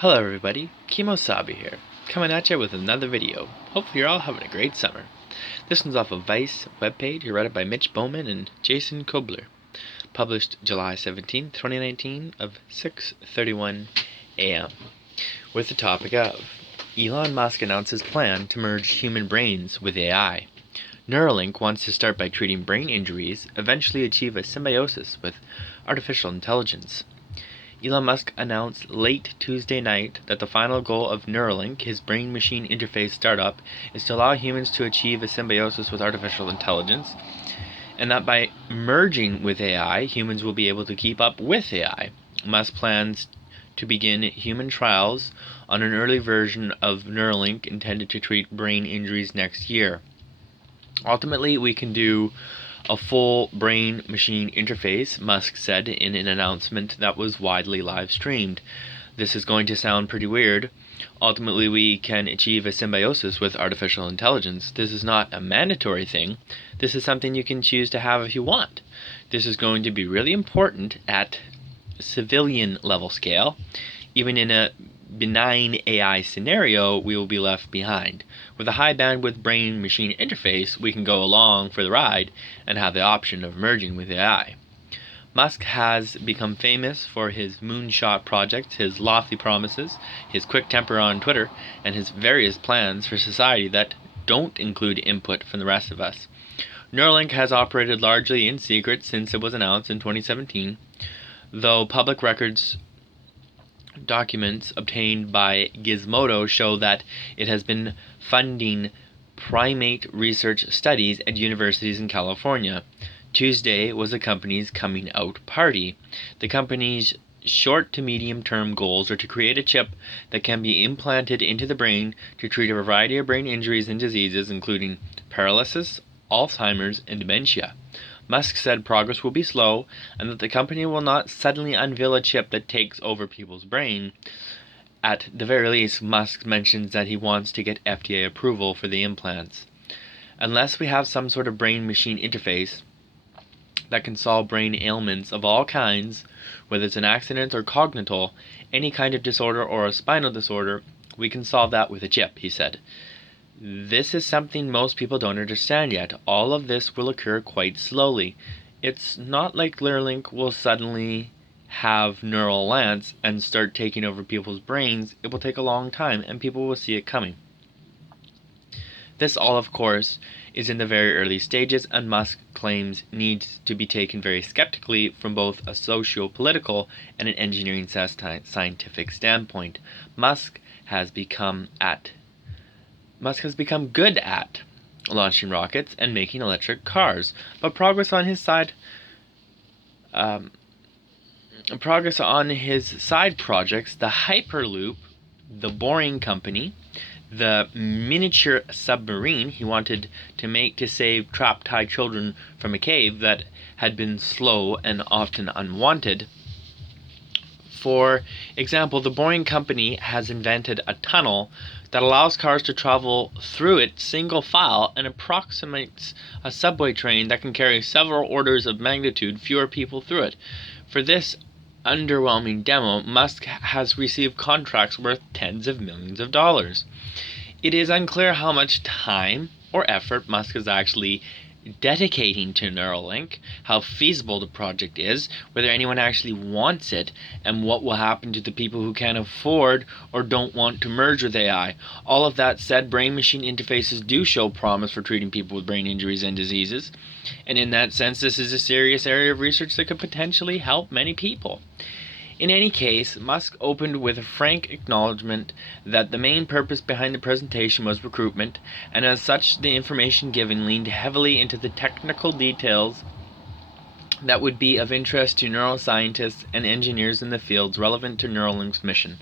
Hello everybody, Kemo Sabi here, coming at you with another video. Hopefully you're all having a great summer. This one's off of Vice webpage, read it by Mitch, Bowman, and Jason Koebler. Published July 17, 2019 of 6:31 a.m. With the topic of Elon Musk announces plan to merge human brains with AI. Neuralink wants to start by treating brain injuries, eventually achieve a symbiosis with artificial intelligence. Elon Musk announced late Tuesday night that the final goal of Neuralink, his brain-machine interface startup, is to allow humans to achieve a symbiosis with artificial intelligence, and that by merging with AI, humans will be able to keep up with AI. Musk plans to begin human trials on an early version of Neuralink intended to treat brain injuries next year. Ultimately, we can do a full brain-machine interface, Musk said in an announcement that was widely live-streamed. This is going to sound pretty weird. Ultimately, we can achieve a symbiosis with artificial intelligence. This is not a mandatory thing. This is something you can choose to have if you want. This is going to be really important at civilian level scale. Even in a benign AI scenario, we will be left behind. With a high bandwidth brain-machine interface, we can go along for the ride and have the option of merging with AI. Musk has become famous for his moonshot projects, his lofty promises, his quick temper on Twitter, and his various plans for society that don't include input from the rest of us. Neuralink has operated largely in secret since it was announced in 2017, though public records documents obtained by Gizmodo show that it has been funding primate research studies at universities in California. Tuesday was the company's coming out party. The company's short to medium term goals are to create a chip that can be implanted into the brain to treat a variety of brain injuries and diseases, including paralysis, Alzheimer's, and dementia. Musk said progress will be slow and that the company will not suddenly unveil a chip that takes over people's brain. At the very least, Musk mentions that he wants to get FDA approval for the implants. Unless we have some sort of brain-machine interface that can solve brain ailments of all kinds, whether it's an accident or congenital, any kind of disorder or a spinal disorder, we can solve that with a chip, he said. This is something most people don't understand yet. All of this will occur quite slowly. It's not like Neuralink will suddenly have neural lance and start taking over people's brains. It will take a long time, and people will see it coming. This all, of course, is in the very early stages, and Musk claims needs to be taken very skeptically from both a socio-political and an engineering scientific standpoint. Musk has become good at launching rockets and making electric cars, but progress on his side projects, the Hyperloop, the Boring Company, the miniature submarine he wanted to make to save trapped Thai children from a cave that had been slow and often unwanted. For example, the Boring Company has invented a tunnel that allows cars to travel through it single file and approximates a subway train that can carry several orders of magnitude fewer people through it. For this underwhelming demo, Musk has received contracts worth tens of millions of dollars. It is unclear how much time or effort Musk is actually dedicating to Neuralink, how feasible the project is, whether anyone actually wants it, and what will happen to the people who can't afford or don't want to merge with AI. All of that said, brain-machine interfaces do show promise for treating people with brain injuries and diseases, and in that sense, this is a serious area of research that could potentially help many people. In any case, Musk opened with a frank acknowledgement that the main purpose behind the presentation was recruitment, and as such, the information given leaned heavily into the technical details that would be of interest to neuroscientists and engineers in the fields relevant to Neuralink's mission.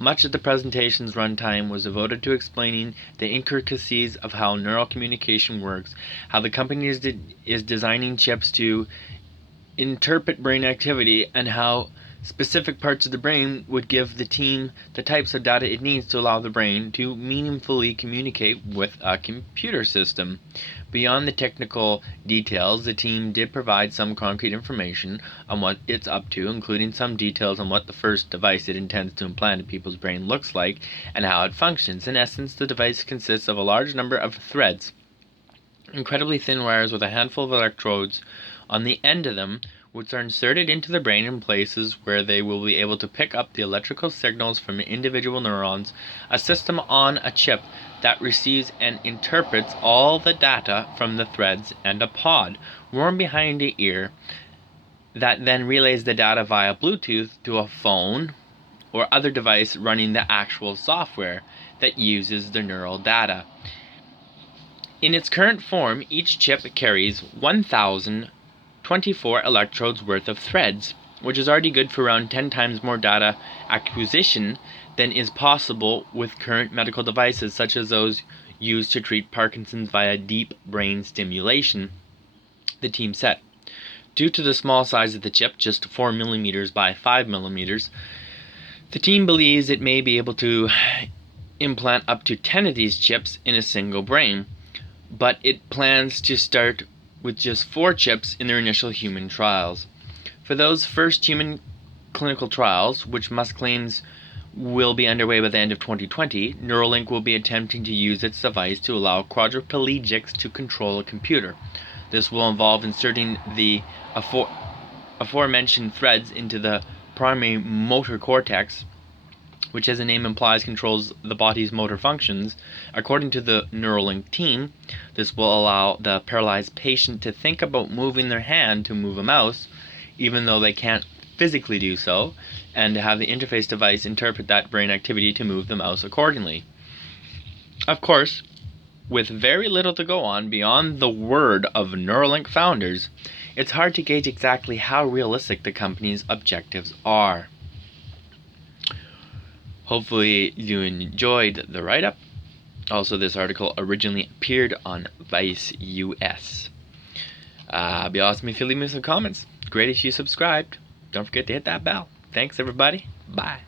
Much of the presentation's runtime was devoted to explaining the intricacies of how neural communication works, how the company is designing chips to interpret brain activity, and how Specific parts of the brain would give the team the types of data it needs to allow the brain to meaningfully communicate with a computer system. Beyond the technical details, the team did provide some concrete information on what it's up to, including some details on what the first device it intends to implant in people's brain looks like and how it functions. In essence, the device consists of a large number of threads, incredibly thin wires with a handful of electrodes on the end of them, which are inserted into the brain in places where they will be able to pick up the electrical signals from individual neurons, a system on a chip that receives and interprets all the data from the threads, and a pod worn behind the ear that then relays the data via Bluetooth to a phone or other device running the actual software that uses the neural data. In its current form, each chip carries 1,024 electrodes worth of threads, which is already good for around 10 times more data acquisition than is possible with current medical devices such as those used to treat Parkinson's via deep brain stimulation, the team said. Due to the small size of the chip, just 4 millimeters by 5 millimeters, the team believes it may be able to implant up to 10 of these chips in a single brain, but it plans to start with just 4 chips in their initial human trials. For those first human clinical trials, which Musk claims will be underway by the end of 2020, Neuralink will be attempting to use its device to allow quadriplegics to control a computer. This will involve inserting the aforementioned threads into the primary motor cortex, which, as the name implies, controls the body's motor functions. According to the Neuralink team, this will allow the paralyzed patient to think about moving their hand to move a mouse, even though they can't physically do so, and to have the interface device interpret that brain activity to move the mouse accordingly. Of course, with very little to go on beyond the word of Neuralink founders, it's hard to gauge exactly how realistic the company's objectives are. Hopefully you enjoyed the write-up. Also, this article originally appeared on Vice US. Be awesome if you leave me some comments. Great if you subscribed. Don't forget to hit that bell. Thanks, everybody. Bye.